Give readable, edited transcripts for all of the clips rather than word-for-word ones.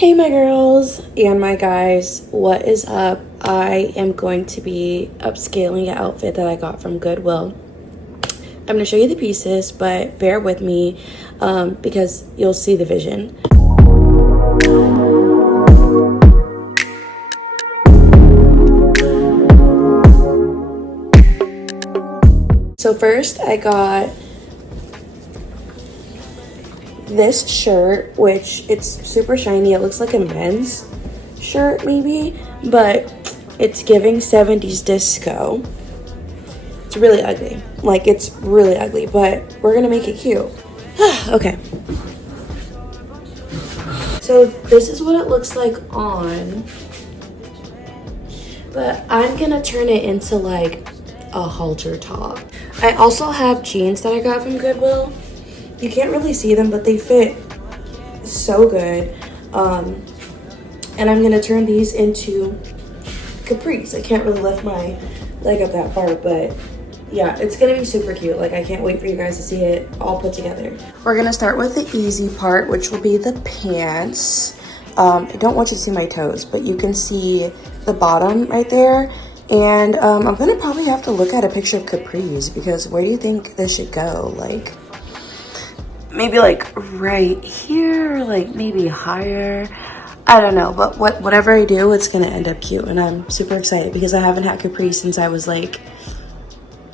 Hey my girls and my guys, what is up? I am going to be upscaling an outfit that I got from Goodwill. I'm going to show you the pieces, but bear with me because you'll see the vision. So first I got this shirt, which it's super shiny. It looks like a men's shirt maybe, but it's giving 70s disco. It's really ugly. Like, it's really ugly, but we're gonna make it cute. Okay. So this is what it looks like on, but I'm gonna turn it into like a halter top. I also have jeans that I got from Goodwill. You can't really see them, but they fit so good. And I'm gonna turn these into capris. I can't really lift my leg up that far, but yeah, it's gonna be super cute. Like, I can't wait for you guys to see it all put together. We're gonna start with the easy part, which will be the pants. I don't want you to see my toes, but you can see the bottom right there. And I'm gonna probably have to look at a picture of capris, because where do you think this should go? Like, maybe like right here, or like maybe higher. I don't know, but whatever I do, it's gonna end up cute, and I'm super excited because I haven't had capris since I was like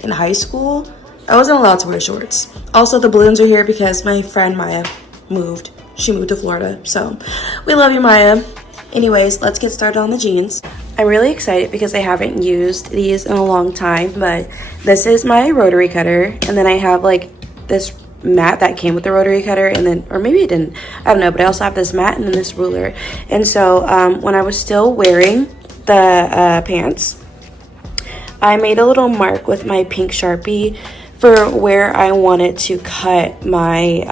in high school. I wasn't allowed to wear shorts. Also, the balloons are here because my friend Maya moved. She moved to Florida, so we love you, Maya. Anyways, let's get started on the jeans. I'm really excited because I haven't used these in a long time, but this is my rotary cutter, and then I have like this mat that came with the rotary cutter, and then, or maybe it didn't, I don't know, but I also have this mat and then this ruler. And so when I was still wearing the pants, I made a little mark with my pink Sharpie for where I wanted to cut my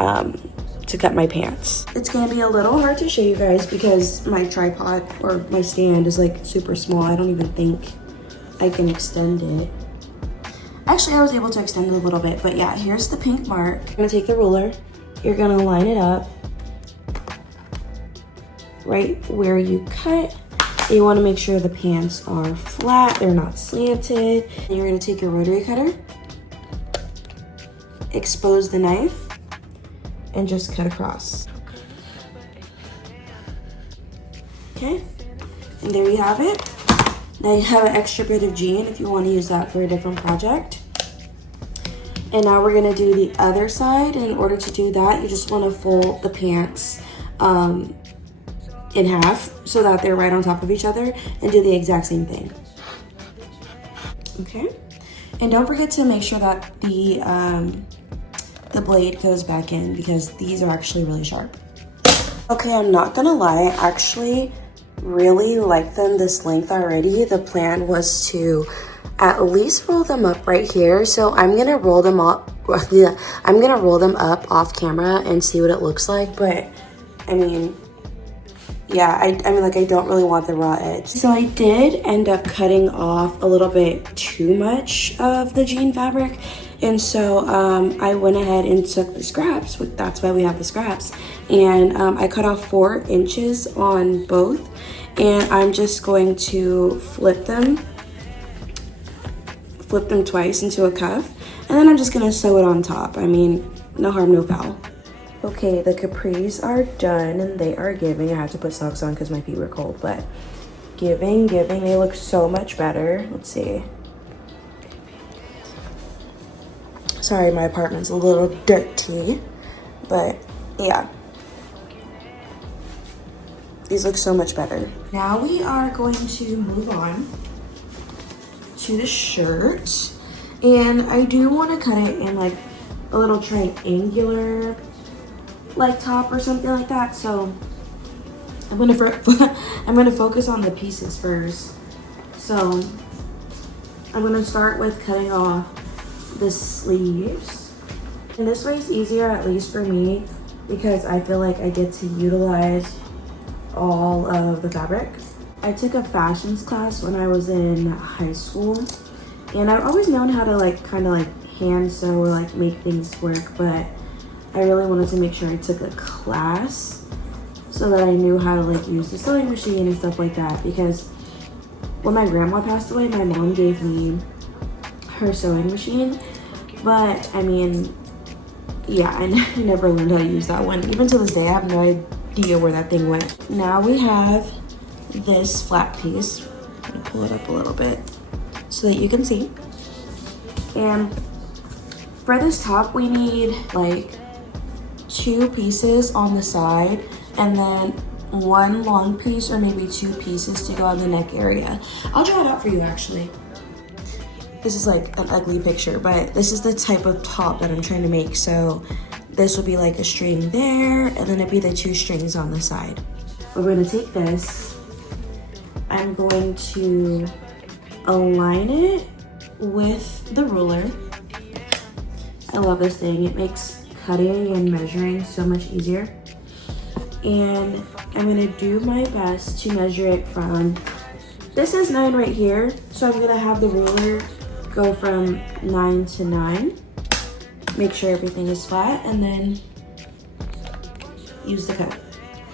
pants. It's gonna be a little hard to show you guys because my tripod or my stand is like super small. I don't even think I can extend it. Actually, I was able to extend it a little bit, but yeah, here's the pink mark. I'm gonna take the ruler. You're gonna line it up right where you cut. You wanna make sure the pants are flat, they're not slanted. And you're gonna take your rotary cutter, expose the knife, and just cut across. Okay, and there you have it. Now you have an extra bit of jean if you want to use that for a different project. And now we're gonna do the other side. And in order to do that, you just wanna fold the pants in half so that they're right on top of each other, and do the exact same thing. Okay, and don't forget to make sure that the blade goes back in because these are actually really sharp. Okay, I'm not gonna lie, I actually really like them this length already. The plan was to at least roll them up right here, so I'm gonna roll them up. Yeah, I'm gonna roll them up off camera and see what it looks like. But I mean, yeah, I mean, like, I don't really want the raw edge. So I did end up cutting off a little bit too much of the jean fabric, and so I went ahead and took the scraps. That's why we have the scraps, and I cut off 4 inches on both, and I'm just going to flip them twice into a cuff, and then I'm just gonna sew it on top. I mean, no harm, no foul. Okay, the capris are done and they are giving. I had to put socks on because my feet were cold, but giving. They look so much better. Let's see. Sorry, my apartment's a little dirty, but yeah. These look so much better. Now we are going to move on to the shirt, and I do want to cut it in like a little triangular like top or something like that. So I'm gonna focus on the pieces first. So I'm gonna start with cutting off the sleeves, and this way is easier, at least for me, because I feel like I get to utilize all of the fabric. I took a fashions class when I was in high school, and I've always known how to like kind of like hand sew or like make things work, but I really wanted to make sure I took a class so that I knew how to like use the sewing machine and stuff like that, because when my grandma passed away, my mom gave me her sewing machine, but I mean, yeah, I never learned how to use that one. Even to this day, I have no idea where that thing went. Now we have this flat piece. Let me pull it up a little bit so that you can see. And for this top, we need like 2 pieces on the side and then 1 long piece or maybe 2 pieces to go on the neck area. I'll draw it out for you actually. This is like an ugly picture, but this is the type of top that I'm trying to make. So this will be like a string there, and then it'd be the 2 strings on the side. We're going to take this. I'm going to align it with the ruler. I love this thing. It makes cutting and measuring so much easier. And I'm going to do my best to measure it from, this is 9 right here, so I'm going to have the ruler go from 9 to 9. Make sure everything is flat and then use the cut.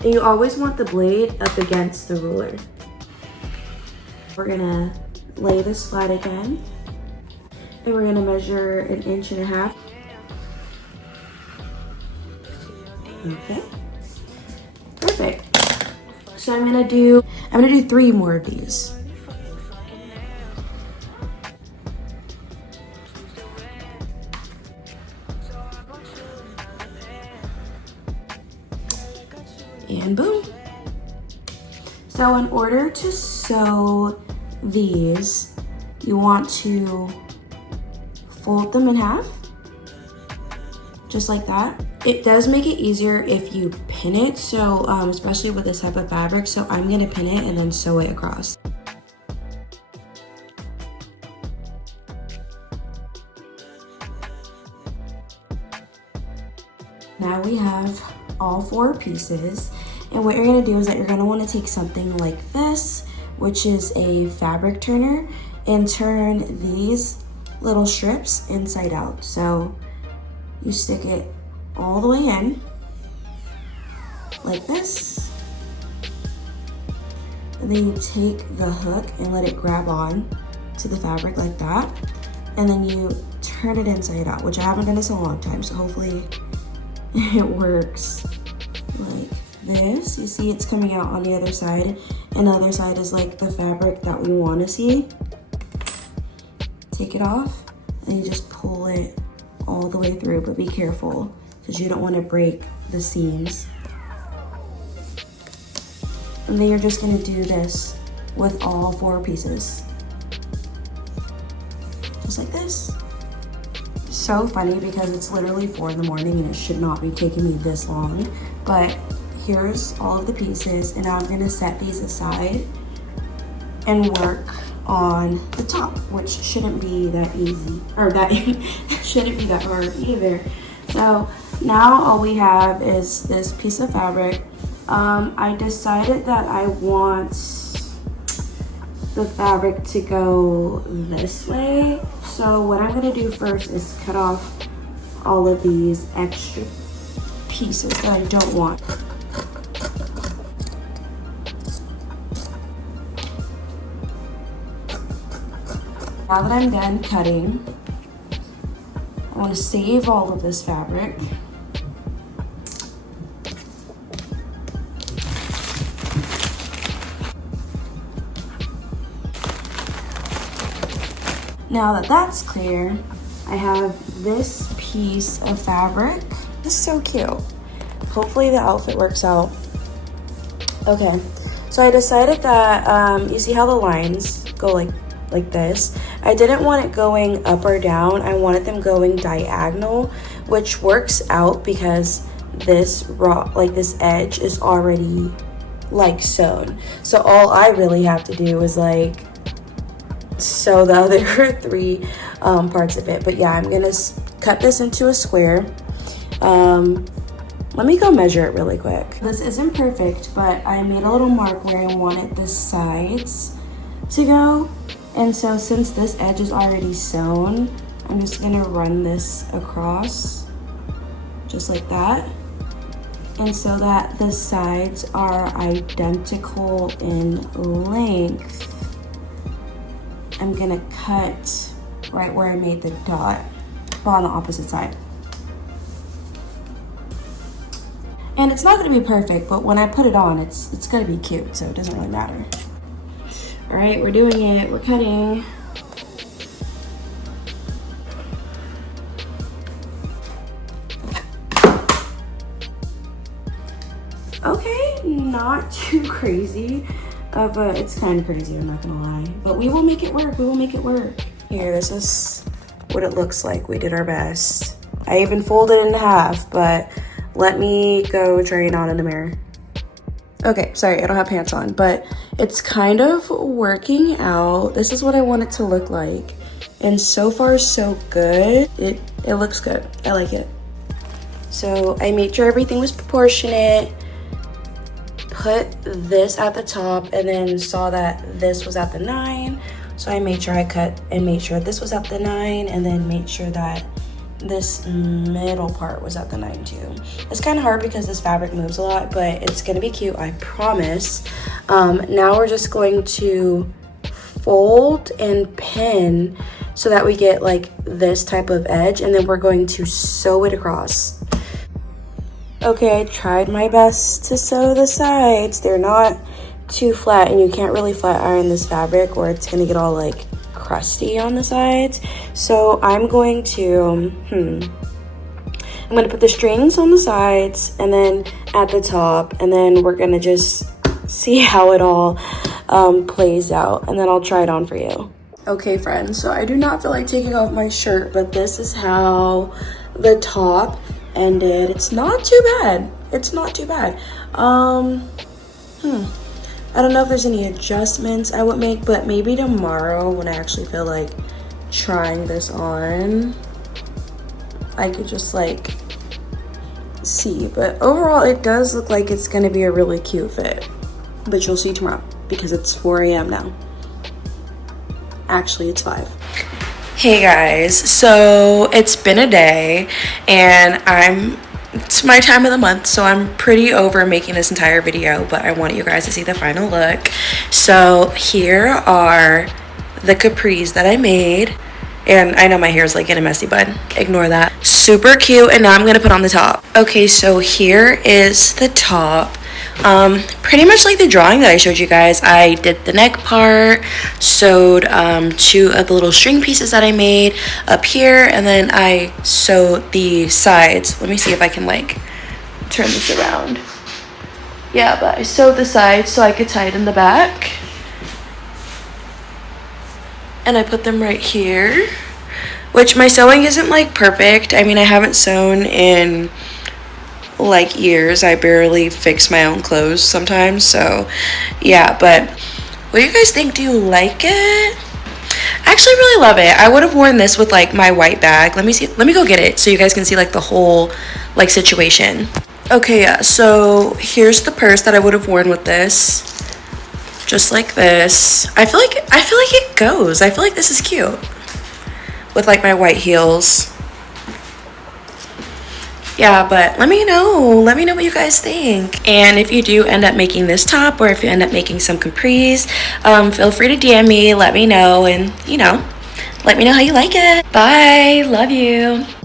And you always want the blade up against the ruler. We're gonna lay this flat again, and we're gonna measure 1.5 inches. Okay, perfect. So I'm gonna do 3 more of these. And boom. So in order to sew these, you want to fold them in half, just like that. It does make it easier if you pin it, so especially with this type of fabric. So I'm gonna pin it and then sew it across. Now we have all 4 pieces, and what you're gonna do is that you're gonna wanna take something like this, which is a fabric turner, and turn these little strips inside out. So you stick it all the way in, like this, and then you take the hook and let it grab on to the fabric like that, and then you turn it inside out, which I haven't done this in a long time, so hopefully it works like this. You see it's coming out on the other side, and the other side is like the fabric that we want to see. Take it off and you just pull it all the way through, but be careful because you don't want to break the seams. And then you're just going to do this with all 4 pieces, just like this. So funny because it's literally 4 in the morning and it should not be taking me this long, but here's all of the pieces, and now I'm gonna set these aside and work on the top, which shouldn't be that easy, or that shouldn't be that hard either. So now all we have is this piece of fabric. I decided that I want the fabric to go this way. So what I'm gonna do first is cut off all of these extra pieces that I don't want. Now that I'm done cutting, I want to save all of this fabric. Now that that's clear, I have this piece of fabric. This is so cute. Hopefully the outfit works out. Okay, so I decided that, you see how the lines go like this? I didn't want it going up or down. I wanted them going diagonal, which works out because this this edge is already like sewn. So all I really have to do is like sew the other 3 parts of it. But yeah, I'm gonna cut this into a square. Let me go measure it really quick. This isn't perfect, but I made a little mark where I wanted the sides to go. And so since this edge is already sewn, I'm just gonna run this across just like that. And so that the sides are identical in length, I'm gonna cut right where I made the dot, but on the opposite side. And it's not gonna be perfect, but when I put it on, it's gonna be cute, so it doesn't really matter. All right, we're doing it, we're cutting. Okay, not too crazy, but it's kind of crazy, I'm not gonna lie. But we will make it work, we will make it work. Here, this is what it looks like. We did our best. I even folded it in half, but let me go try it on in the mirror. Okay, sorry, I don't have pants on, but it's kind of working out. This is what I want it to look like. And so far, so good. It looks good, I like it. So I made sure everything was proportionate, put this at the top, and then saw that this was at the 9. So I made sure I cut and made sure this was at the 9, and then made sure that this middle part was at the 9 too. It's kind of hard because this fabric moves a lot, but it's gonna be cute, I promise. Now we're just going to fold and pin so that we get like this type of edge, and then we're going to sew it across. Okay, I tried my best to sew the sides. They're not too flat, and you can't really flat iron this fabric or it's gonna get all like crusty on the sides. So I'm going to, I'm gonna put the strings on the sides and then at the top, and then we're gonna just see how it all plays out, and then I'll try it on for you. Okay friends, so I do not feel like taking off my shirt, but this is how the top ended. It's not too bad. It's not too bad. I don't know if there's any adjustments I would make, but maybe tomorrow when I actually feel like trying this on, I could just like see. But overall, it does look like it's gonna be a really cute fit. But you'll see tomorrow because it's 4 a.m. now. Actually, it's 5. Hey guys, so it's been a day and it's my time of the month, so I'm pretty over making this entire video, but I want you guys to see the final look. So here are the capris that I made, and I know my hair is like in a messy bun, ignore that. Super cute, and now I'm gonna put on the top. Okay, so here is the top. Pretty much like the drawing that I showed you guys. I did the neck part, sewed 2 of the little string pieces that I made up here, and then I sewed the sides. Let me see if I can like turn this around. Yeah, but I sewed the sides so I could tie it in the back, and I put them right here, which my sewing isn't like perfect. I mean, I haven't sewn in like years. I barely fix my own clothes sometimes, so yeah. But what do you guys think? Do you like it? I actually really love it. I would have worn this with like my white bag. Let me see, let me go get it so you guys can see like the whole like situation. Okay, yeah, so here's the purse that I would have worn with this, just like this. I feel like it goes. I feel like this is cute with like my white heels. Yeah, but let me know what you guys think. And if you do end up making this top, or if you end up making some capris, feel free to DM me, let me know, and you know, let me know how you like it. Bye, love you.